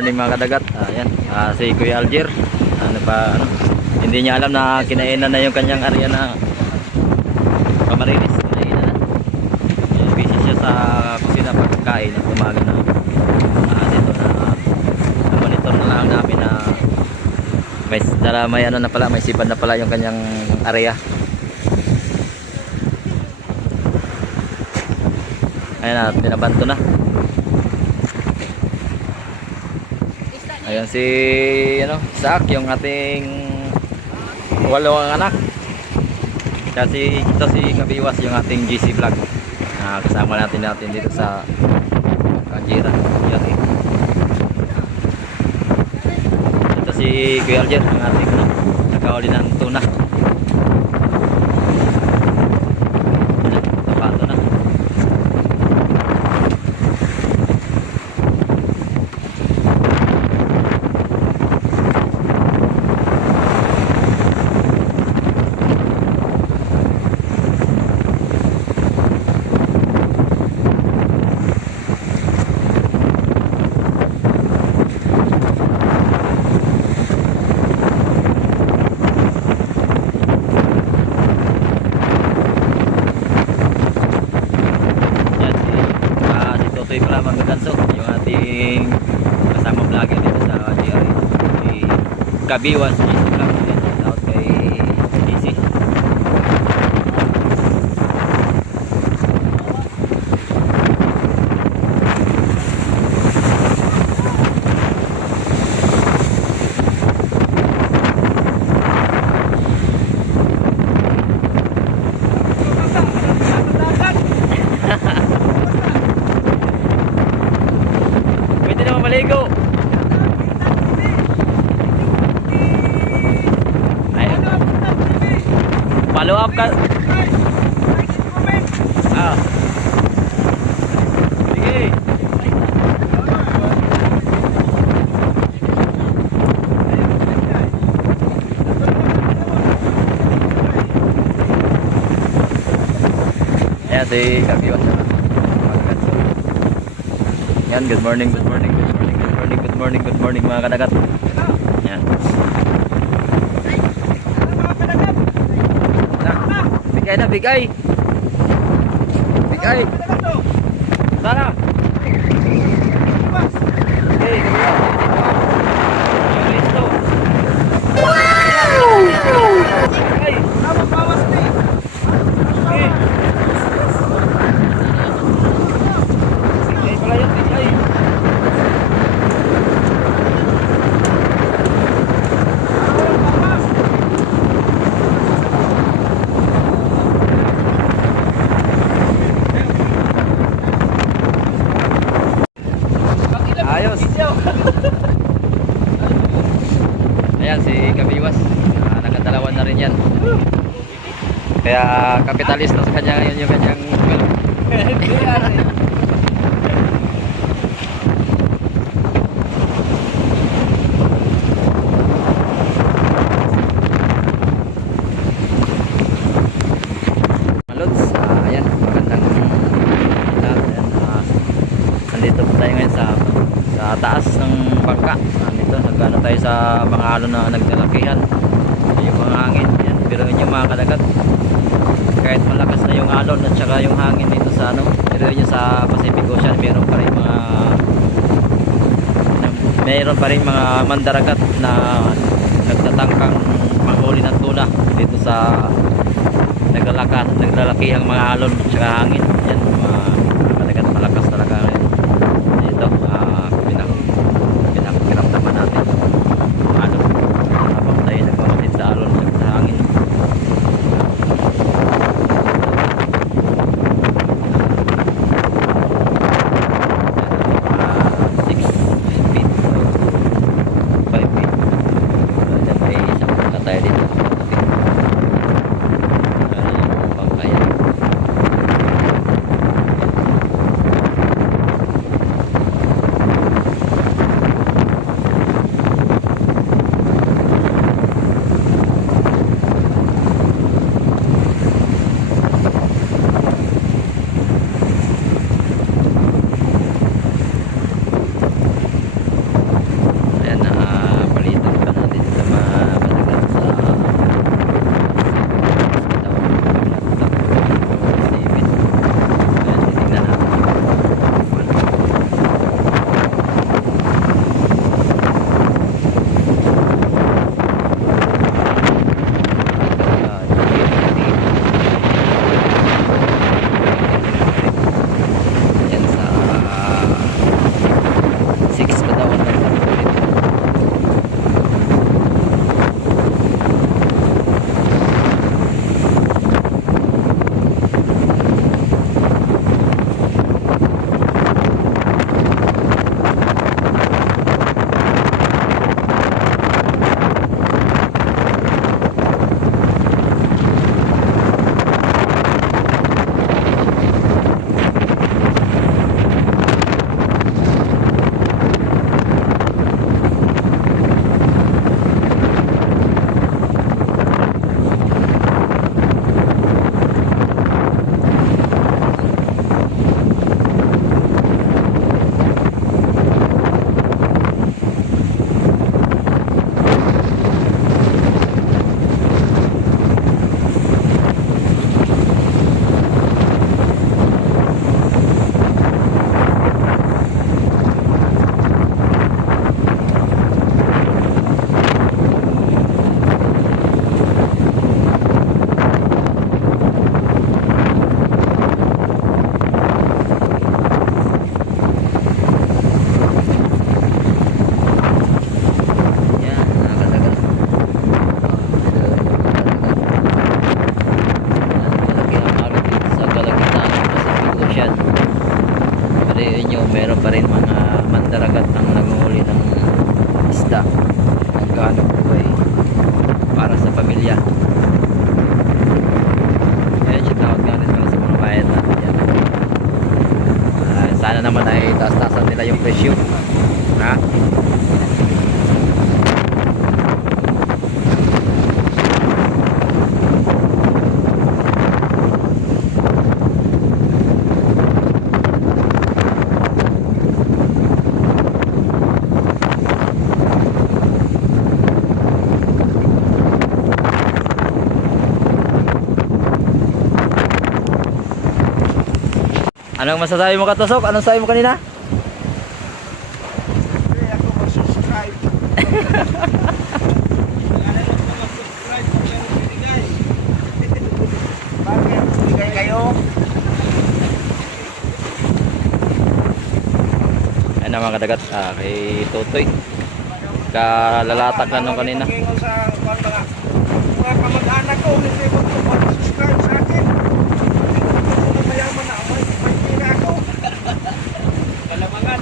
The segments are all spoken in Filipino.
morning mga kadagat. Ayan, si Kuya Alger. Hindi niya alam na kinainan na yung kanyang area na kamarilis. Kinainan na. Busy siya sa kusina pagkain at umaga na. Dito na monitor na lang namin na may sipad na pala yung kanyang area. Ayan na, binabanto na. Ayan si Isaac, yung ating walong anak. Kasi ito si Kabiwas, yung ating GC vlog. Kasama natin dito sa Kajira. Ito si Kuya Alger, yung ating nagkahuli ng tuna. Tapato na. Ito pala magaganso, yung ating kasama vlogger dito sa GR, si Kabiwas GC vlog. Shout out kay GC. Maligo. Ayan. Follow up ka. Sige. Ayan si Kabiwas. Yan, good morning mga kadagat. Yan. Bigay na, bigay. Bigay. Sana. Okay, listo. Wow! Bigay. Bawas ni. Okay. Bigay pala yun, bigay. Ayos. Ayan si Kabiwas, nakadalawa na rin yan. Kaya kapitalista sa kanya ngayon yung kanyang Malods. Ayan, magandang nandito po tayo ngayon sa taas ng bangka. Nandito nagano tayo sa mga alon na naglalakihan. Yung mga hangin yan, pero yun yung mga kadagat, kahit malakas na yung alon at saka yung hangin dito sa pero yun sa Pacific Ocean, meron pa rin mga mandaragat na nagtatangkang manghuli ng tuna dito sa naglalakihang mga alon at saka hangin. Yan, mga kadagat, malakas talaga dito. Pinakiramdaman natin habang tayo nagmamasid sa alon sa hangin. pa rin mga mandaragat ang nanguhuli ng isda. Naghahanap buhay para sa pamilya. Kaya shout out nga rin pala sa mga bayan natin yan. Sana naman ay taas-taasan nila yung presyo. Ha? Anong masasabi mo, Katusok? Anong sabi mo kanina? Hindi ako mag-subscribe. Ano lang po mag-subscribe kung meron binigay. Bakit? Bigay kayo? Ayan na mga kadagat, kay Totoy. Kalalatak na nung kanina. Gingon sa mga kamag-anak ko, hindi mo mag-subscribe sa akin. Mayaman na ako, hindi na ako. Kalamangan.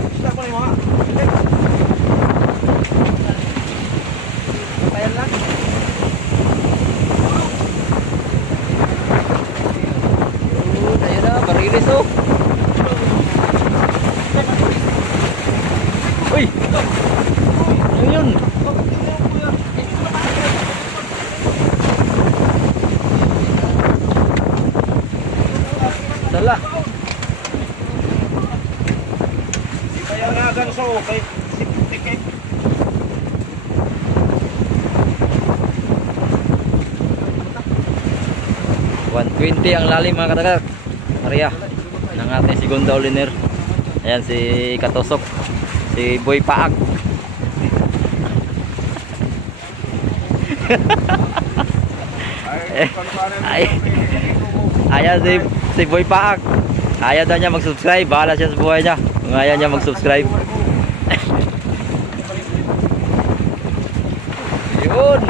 Gusto ko yung mga. Bayan lang. Ayun na, barilis oh. Uy! Ano yun? Sala. Bayan nga ganso, kay ticket. 120 ang lalim mga kadagat. Maria ng ating segunda uliner. Ayan si Katusok, si Boy Paak. Ay, ayan si Boy Paak. Ayaw daw niya mag-subscribe. Bahala siya sa buhay niya kung ayaw niya mag-subscribe. Yun.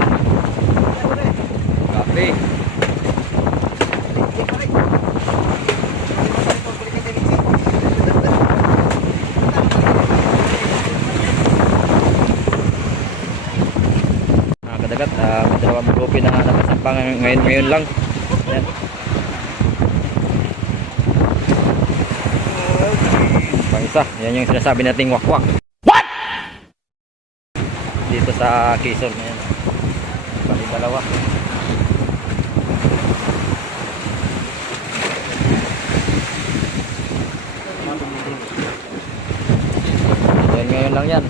Kape. Kadagat, may dalawang grupo na nga nakasampang ngayon lang. Ayan. Pang isa, yan yung sinasabi nating wakwak. What? Dito sa Quezon ngayon. Bali dalawa. Yan ngayon lang yan.